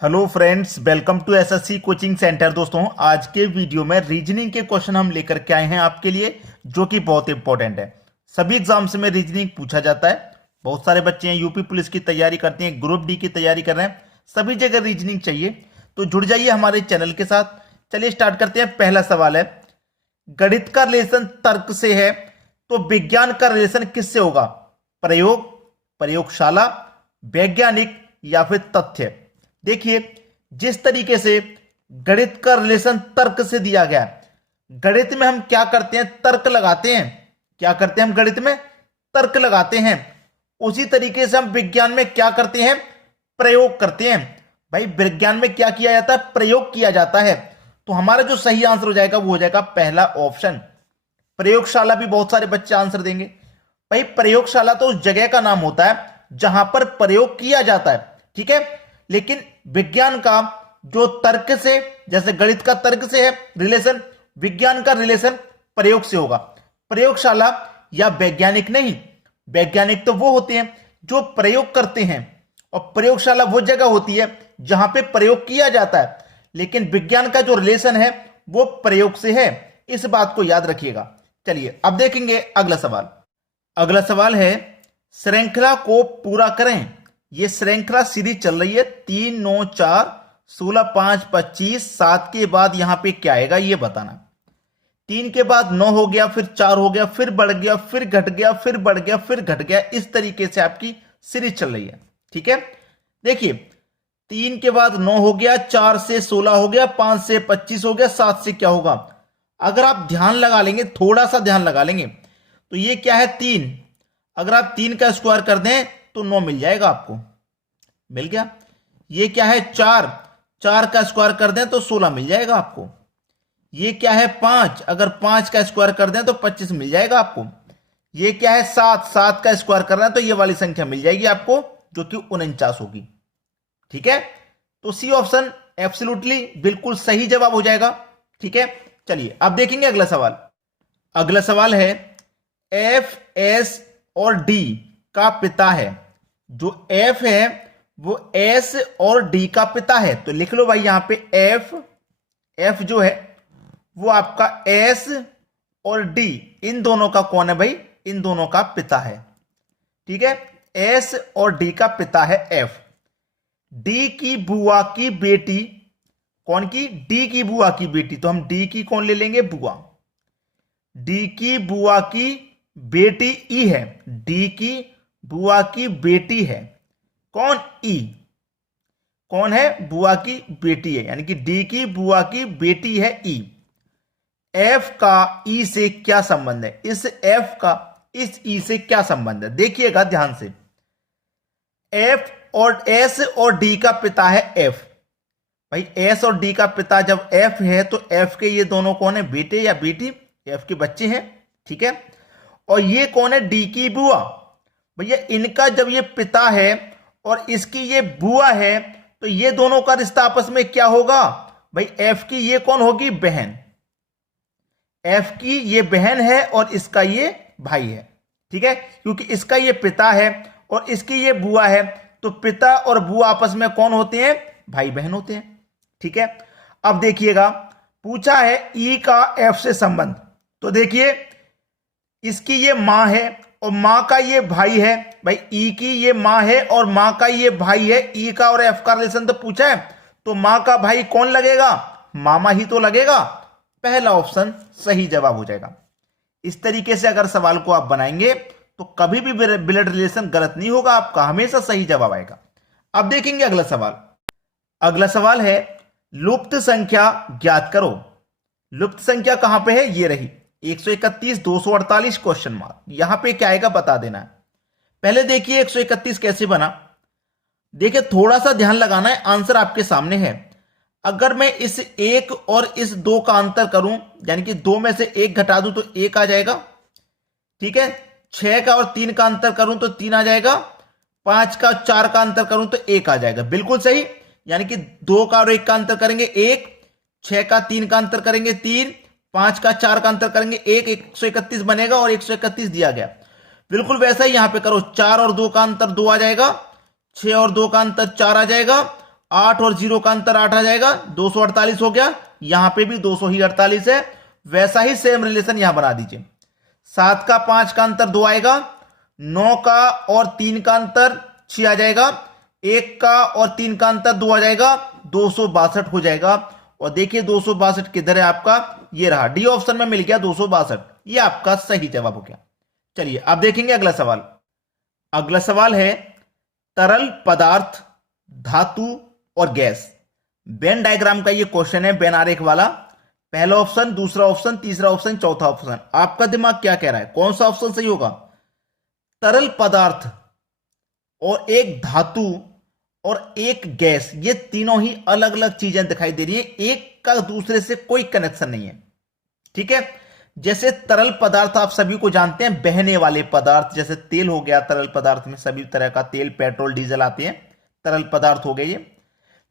Hello friends, welcome to SSC coaching centre. दोस्तों, आज के वीडियो में रीजनिंग के क्वेश्चन हम लेकर के आए हैं आपके लिए, जो कि बहुत इंपॉर्टेंट है। सभी एग्जाम्स में रीजनिंग पूछा जाता है। बहुत सारे बच्चे हैं यूपी पुलिस की तैयारी करते हैं, ग्रुप डी की तैयारी कर रहे हैं, सभी जगह रीजनिंग चाहिए। तो जुड़ जाइए हमारे चैनल के साथ। चलिए स्टार्ट करते हैं। पहला सवाल है, गणित का रिलेशन तर्क से है तो विज्ञान का रिलेशन किससे होगा? प्रयोग, प्रयोगशाला, वैज्ञानिक या फिर तथ्य। देखिए, जिस तरीके से गणित का रिलेशन तर्क से दिया गया है, गणित में हम क्या करते हैं? तर्क लगाते हैं। क्या करते हैं हम? गणित में तर्क लगाते हैं। उसी तरीके से हम विज्ञान में क्या करते हैं? प्रयोग करते हैं। भाई, विज्ञान में क्या किया जाता है? प्रयोग किया जाता है। तो हमारा जो सही आंसर हो जाएगा वो हो जाएगा पहला ऑप्शन, प्रयोगशाला। भी बहुत सारे बच्चे आंसर देंगे। भाई, प्रयोगशाला तो उस जगह का नाम होता है जहां पर प्रयोग किया जाता है, ठीक है। लेकिन विज्ञान का जो तर्क से, जैसे गणित का तर्क से है रिलेशन, विज्ञान का रिलेशन प्रयोग से होगा। प्रयोगशाला या वैज्ञानिक नहीं। वैज्ञानिक तो वो होते हैं जो प्रयोग करते हैं, और प्रयोगशाला वो जगह होती है जहां पे प्रयोग किया जाता है। लेकिन विज्ञान का जो रिलेशन है वो प्रयोग से है। इस बात को याद रखिएगा। चलिए अब देखेंगे अगला सवाल। अगला सवाल है, श्रृंखला को पूरा करें। ये श्रृंखला सीरीज चल रही है 3, 9, 4, 16, 5, 25, 7 के बाद यहां पे क्या आएगा ये बताना। 3 के बाद 9 हो गया, फिर 4 हो गया, फिर बढ़ गया, फिर घट गया, फिर बढ़ गया, फिर घट गया। इस तरीके से आपकी सीरीज चल रही है, ठीक है। देखिए, 3 के बाद 9 हो गया, 4 से 16 हो गया, 5 से 25 हो गया, 7 से क्या होगा? अगर आप ध्यान लगा लेंगे, थोड़ा सा ध्यान लगा लेंगे, तो ये क्या है? 3। अगर आप 3 का स्क्वायर कर दें तो 9 मिल जाएगा आपको। मिल गया। ये क्या है? 4। 4 का स्क्वायर कर दें तो 16 मिल जाएगा आपको। ये क्या है? 5। अगर 5 का स्क्वायर कर दें तो 25 मिल जाएगा आपको। ये क्या है? 7। 7 का स्क्वायर कर रहे हैं तो ये वाली संख्या मिल जाएगी आपको, जो कि 49 होगी, ठीक है। तो सी ऑप्शन एब्सोल्युटली बिल्कुल सही जवाब हो जाएगा, ठीक है। चलिए अब देखेंगे अगला सवाल। अगला सवाल है, एफ, एस और डी का पिता है। जो एफ है वो एस और डी का पिता है। तो लिख लो भाई यहां पे एफ जो है वो आपका एस और डी, इन दोनों का कौन है भाई? इन दोनों का पिता है, ठीक है। एस और डी का पिता है एफ। डी की बुआ की बेटी, कौन की? डी की बुआ की बेटी। तो हम डी की कौन ले लेंगे? बुआ। डी की बुआ की बेटी ई है। डी की बुआ की बेटी है कौन? ई। कौन है? बुआ की बेटी है, यानी कि डी की बुआ की बेटी है ई। एफ का ई से क्या संबंध है? इस एफ का इस ई से क्या संबंध है? देखिएगा ध्यान से। एफ और एस और डी का पिता है एफ। भाई, एस और डी का पिता जब एफ है तो एफ के ये दोनों कौन है? बेटे या बेटी, एफ के बच्चे हैं, ठीक है। और ये कौन है? डी की बुआ। भैया, इनका जब ये पिता है और इसकी ये बुआ है, तो ये दोनों का रिश्ता आपस में क्या होगा? भाई, एफ की ये कौन होगी? बहन। एफ की ये बहन है और इसका ये भाई है, ठीक है। क्योंकि इसका ये पिता है और इसकी ये बुआ है, तो पिता और बुआ आपस में कौन होते हैं? भाई बहन होते हैं, ठीक है। अब देखिएगा, पूछा है ई का एफ से संबंध। तो देखिए, इसकी ये मां है और मां का ये भाई है। भाई, ई की ये मां है और मां का ये भाई है। ई का और एफ का रिलेशन तो पूछा है, तो मां का भाई कौन लगेगा? मामा ही तो लगेगा। पहला ऑप्शन सही जवाब हो जाएगा। इस तरीके से अगर सवाल को आप बनाएंगे तो कभी भी ब्लड रिलेशन गलत नहीं होगा आपका, हमेशा सही जवाब आएगा। अब देखेंगे अगला सवाल। अगला सवाल है, लुप्त संख्या ज्ञात करो। लुप्त संख्या कहां पे है? ये रही 131, 248 क्वेश्चन मार्क। यहां पे क्या आएगा बता देना है। पहले देखिए 131 कैसे बना। देखिए, थोड़ा सा ध्यान लगाना है, आंसर आपके सामने है। अगर मैं इस 1 और इस 2 का अंतर करूं, यानी कि 2 में से 1 घटा दूं तो 1 आ जाएगा, ठीक है। 6 का और 3 का अंतर करूं तो 3 आ जाएगा। 5 का 4 का अंतर करूं तो 1 आ जाएगा। बिल्कुल सही। यानी कि 2 का और 1 का अंतर करेंगे 1, 6 का 3 का अंतर करेंगे 3, 5 का 4 का अंतर करेंगे 1, 131 बनेगा और 131 दिया गया। बिल्कुल वैसा ही यहां पे करो। 4 और 2 का अंतर 2 आ जाएगा, 6 और 2 का अंतर 4 आ जाएगा, 8 और 0 का अंतर 8 आ जाएगा, 248 हो गया। यहां पे भी 248 है, वैसा ही सेम रिलेशन यहां बना दीजिए। 7 का 5 का अंतर 2 आएगा, 9 का और 3 का अंतर 6 आ जाएगा, 1 का और 3 का अंतर 2 आ जाएगा, 262 हो जाएगा। और देखिए 262 किधर है आपका, ये रहा, डी ऑप्शन में मिल गया 262, ये आपका सही जवाब हो गया। चलिए अब देखेंगे अगला सवाल। अगला सवाल है तरल पदार्थ, धातु और गैस। वेन डायग्राम का ये क्वेश्चन है, वेन आरेख वाला। पहला ऑप्शन, दूसरा ऑप्शन, तीसरा ऑप्शन, चौथा ऑप्शन। आपका दिमाग क्या कह रहा है, कौन सा ऑप्शन सही होगा? तरल पदार्थ और एक धातु और एक गैस, ये तीनों ही अलग अलग चीजें दिखाई दे रही है, एक का दूसरे से कोई कनेक्शन नहीं है। ठीक है, जैसे तरल पदार्थ आप सभी को जानते हैं, बहने वाले पदार्थ, जैसे तेल हो गया, तरल पदार्थ में सभी तरह का तेल, पेट्रोल, डीजल आते हैं, तरल पदार्थ हो गए ये।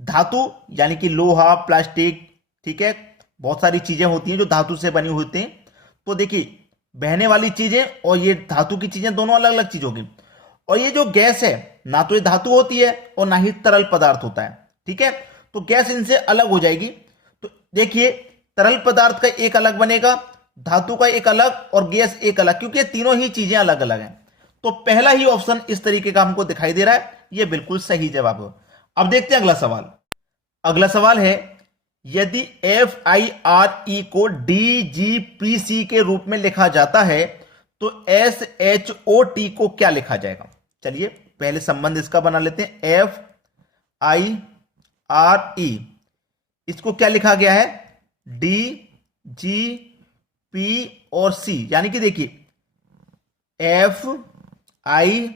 धातु यानी कि लोहा, प्लास्टिक, ठीक है, बहुत सारी चीजें होती हैं जो धातु से बनी होती हैं। तो देखिए बहने वाली चीजें और ये धातु की चीजें दोनों अलग अलग चीज होगी। और ये जो गैस है, ना तो ये धातु होती है और ना ही तरल पदार्थ होता है। ठीक है, तो गैस इनसे अलग हो जाएगी। तो देखिए तरल पदार्थ का एक अलग बनेगा, धातु का एक अलग और गैस एक अलग, क्योंकि तीनों ही चीजें अलग अलग हैं। तो पहला ही ऑप्शन इस तरीके का हमको दिखाई दे रहा है, यह बिल्कुल सही जवाब हो। अब देखते हैं अगला सवाल। अगला सवाल है यदि FIRE को DGPC के रूप में लिखा जाता है तो SHOT को क्या लिखा जाएगा? चलिए पहले संबंध इसका बना लेते हैं। FIRE इसको क्या लिखा गया है? D G P और C, यानी कि देखिए FIRE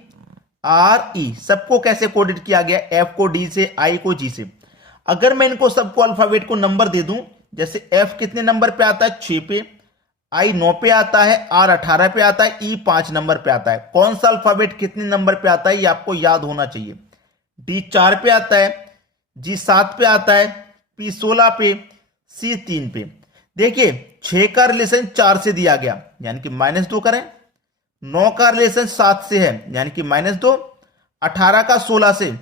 सबको कैसे कोडेड किया गया? F को D से, I को G से। अगर मैं इनको सबको अल्फाबेट को नंबर दे दूं, जैसे F कितने नंबर पे आता है? 6 पे, I 9 पे आता है, R 18 पे आता है, E 5 नंबर पे आता है। कौन सा अल्फाबेट कितने नंबर पे आता है ये आपको याद होना चाहिए। D 4 पे आता है, G 7 पे आता है, P 16 पे, C 3 पे। देखिए 6 का रिलेशन 4 से दिया गया, यानी कि -2 करें। 9 का रिलेशन 7 से है, यानी कि -2। 18 का 16 से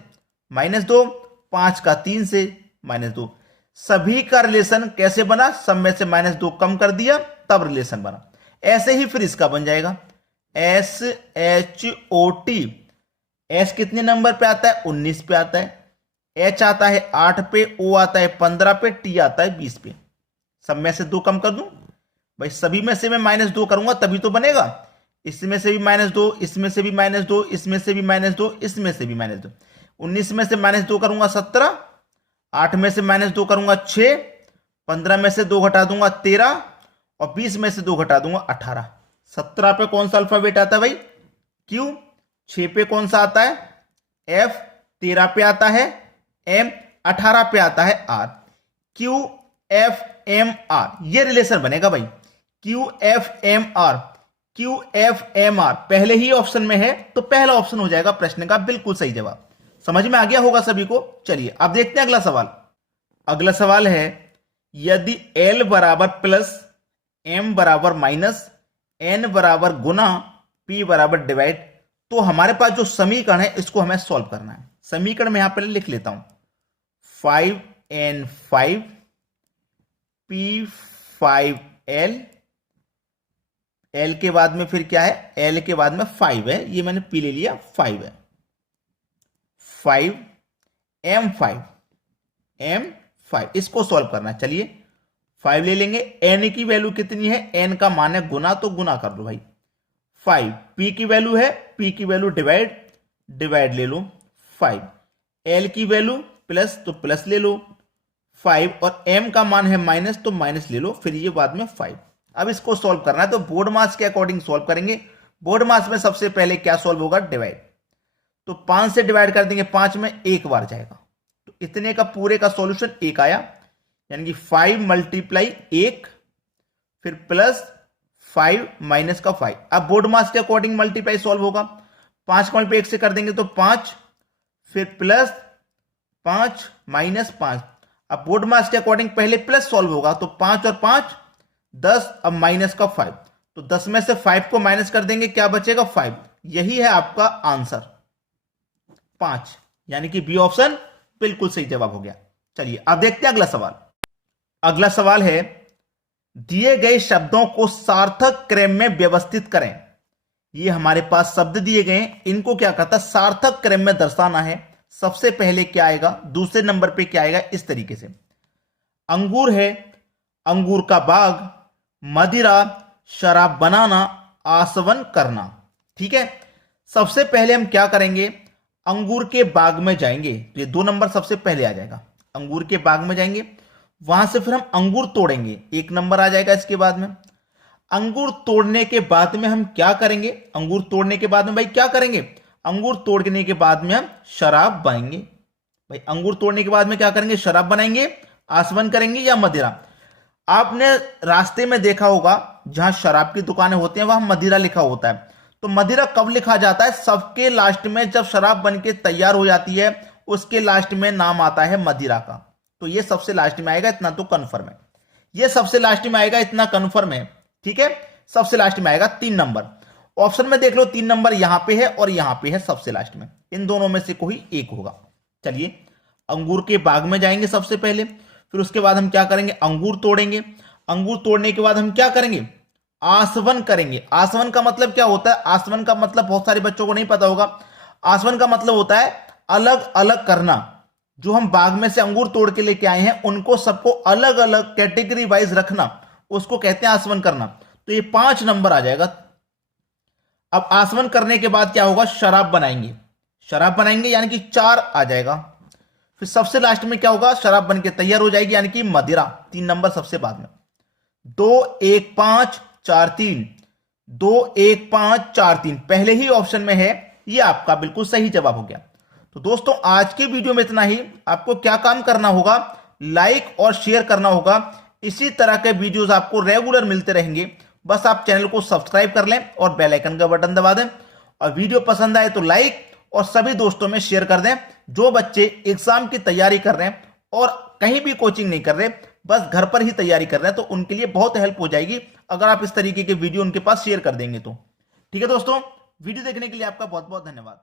-2, 5 का 3 से -2। सभी का रिलेशन कैसे बना? सब में से -2 कम कर दिया तब रिलेशन बना। ऐसे ही फिर इसका बन जाएगा SHOT। S कितने नंबर पे आता है? 19 पे आता है। H आता है 8 पे, O आता है 15 पे, T आता है 20 पे। सब में से 2 कम कर दूं भाई, सभी में से मैं -2 करूंगा तभी तो बनेगा। इसमें से भी -2, इसमें से भी -2, इसमें से भी -2, इसमें से भी -2। 19 में से -2 करूंगा 17, 8 में से -2 करूंगा 6, 15 में से 2 घटा दूंगा 13 और 20 में से 2 घटा दूंगा 18। 17 पे कौन सा अल्फाबेट आता है भाई? Q। 6 पे कौन सा आता है? F। 13 पे आता है M। 18 पे आता है R। QFMR ये रिलेशन बनेगा भाई। QFMR, QFMR पहले ही ऑप्शन में है, तो पहला ऑप्शन हो जाएगा प्रश्न का बिल्कुल सही जवाब। समझ में आ गया होगा सभी को। चलिए अब देखते हैं अगला सवाल। अगला सवाल है यदि L बराबर प्लस, M बराबर माइनस, N बराबर गुना, P बराबर डिवाइड, तो हमारे पास जो समीकरण है इसको हमें सॉल्व करना है। समीकरण में यहां पहले लिख लेता हूं 5N5 P5L। L के बाद में फिर क्या है? L के बाद में 5 है, ये मैंने P ले लिया, 5 है। 5M5 इसको सॉल्व करना है। चलिए 5 ले लेंगे। N की वैल्यू कितनी है? N का मान है गुना, तो गुना कर लो भाई। 5 P की वैल्यू है, P की वैल्यू डिवाइड ले लो 5। L की वैल्यू प्लस, तो प्लस ले लो 5, और M का मान है माइनस, तो माइनस ले लो, फिर ये बाद में 5। अब इसको सॉल्व करना है तो बोर्ड मास के अकॉर्डिंग सॉल्व करेंगे। बोर्ड मास में सबसे पहले क्या सॉल्व होगा? डिवाइड। तो 5 से डिवाइड कर देंगे, 5 में एक बार जाएगा, तो इतने का पूरे का सॉल्यूशन 1 आया, यानी कि 5 मल्टीप्लाई 1, फिर प्लस 5 माइनस का 5। अब बोर्ड मास के अकॉर्डिंग मल्टीप्लाई सॉल्व होगा। 5 को मल्टीप्लाई 1 से कर देंगे तो 5, फिर प्लस 5 माइनस 5। अब बोर्ड मास के अकॉर्डिंग पहले प्लस सॉल्व होगा, तो 5 और 5 10, अब माइनस का 5, तो 10 में से 5 को माइनस कर देंगे, क्या बचेगा? 5। यही है आपका आंसर 5, यानी कि बी ऑप्शन बिल्कुल सही जवाब हो गया। चलिए अब देखते हैं अगला सवाल। अगला सवाल है, दिए गए शब्दों को सार्थक क्रम में व्यवस्थित करें। ये हमारे पास शब्द दिए गए हैं, इनको क्या कहता है, सार्थक क्रम में दर्शाना है। सबसे पहले क्या आएगा, दूसरे नंबर पे क्या आएगा, इस तरीके से। अंगूर है, अंगूर का बाग, मदिरा, शराब बनाना, आसवन करना। ठीक है, सबसे पहले हम क्या करेंगे, अंगूर के बाग में जाएंगे, तो ये 2 नंबर सबसे पहले आ जाएगा। अंगूर के बाग में जाएंगे, वहां से फिर हम अंगूर तोड़ेंगे, 1 नंबर आ जाएगा इसके बाद में। अंगूर तोड़ने के बाद में हम क्या करेंगे, अंगूर तोड़ने के बाद में भाई क्या करेंगे, अंगूर तोड़ने के बाद में हम शराब बनाएंगे। भाई अंगूर तोड़ने के बाद में क्या करेंगे, शराब बनाएंगे, आसवन करेंगे या मदिरा। आपने रास्ते में देखा होगा जहां शराब की दुकानें होती हैं वहां मदिरा लिखा होता है। तो मदिरा कब लिखा जाता है, सबके लास्ट में, जब शराब बनके तैयार हो जाती है उसके लास्ट में नाम आता है मदिरा का। तो ये सबसे लास्ट में आएगा, इतना तो कंफर्म है। ये सबसे लास्ट में आएगा, इतना कंफर्म है। ठीक है, सबसे लास्ट में आएगा 3 नंबर। ऑप्शन में देख लो 3 नंबर यहां पे है और यहां पे है सबसे लास्ट में, इन दोनों में से कोई एक होगा। चलिए अंगूर के बाग में जाएंगे सबसे पहले, फिर उसके बाद हम क्या करेंगे, अंगूर तोड़ेंगे। अंगूर तोड़ने के बाद हम क्या करेंगे, आसवन करेंगे। आसवन का मतलब क्या होता है, आसवन का मतलब बहुत सारे बच्चों को नहीं पता होगा। आसवन का मतलब होता है अलग अलग करना। जो हम बाग में से अंगूर तोड़ के लेके आए हैं उनको सबको अलग अलग कैटेगरी वाइज रखना, उसको कहते हैं आसवन करना। तो ये 5 नंबर आ जाएगा। अब आसवन करने के बाद क्या होगा, शराब बनाएंगे। शराब बनाएंगे यानी कि 4 आ जाएगा। फिर सबसे लास्ट में क्या होगा, शराब बन के तैयार हो जाएगी यानी कि मदिरा, 3 नंबर सबसे बाद में। 2 1 5 4 3, 2 1 5 4 3 पहले ही ऑप्शन में है, ये आपका बिल्कुल सही जवाब हो गया। तो दोस्तों आज के वीडियो में इतना ही। आपको क्या काम करना होगा, लाइक और शेयर करना होगा। इसी तरह के वीडियोस आपको रेगुलर मिलते रहेंगे। बस आप चैनल को सब्सक्राइब कर लें और बेल आइकन का बटन दबा दें। और वीडियो पसंद आए तो लाइक और सभी दोस्तों में शेयर कर दें। जो बच्चे एग्जाम की तैयारी कर रहे हैं और कहीं भी कोचिंग नहीं कर रहे, बस घर पर ही तैयारी कर रहे हैं, तो उनके लिए बहुत हेल्प हो जाएगी अगर आप इस तरीके के वीडियो उनके पास शेयर कर देंगे तो। ठीक है दोस्तों, वीडियो देखने के लिए आपका बहुत बहुत धन्यवाद।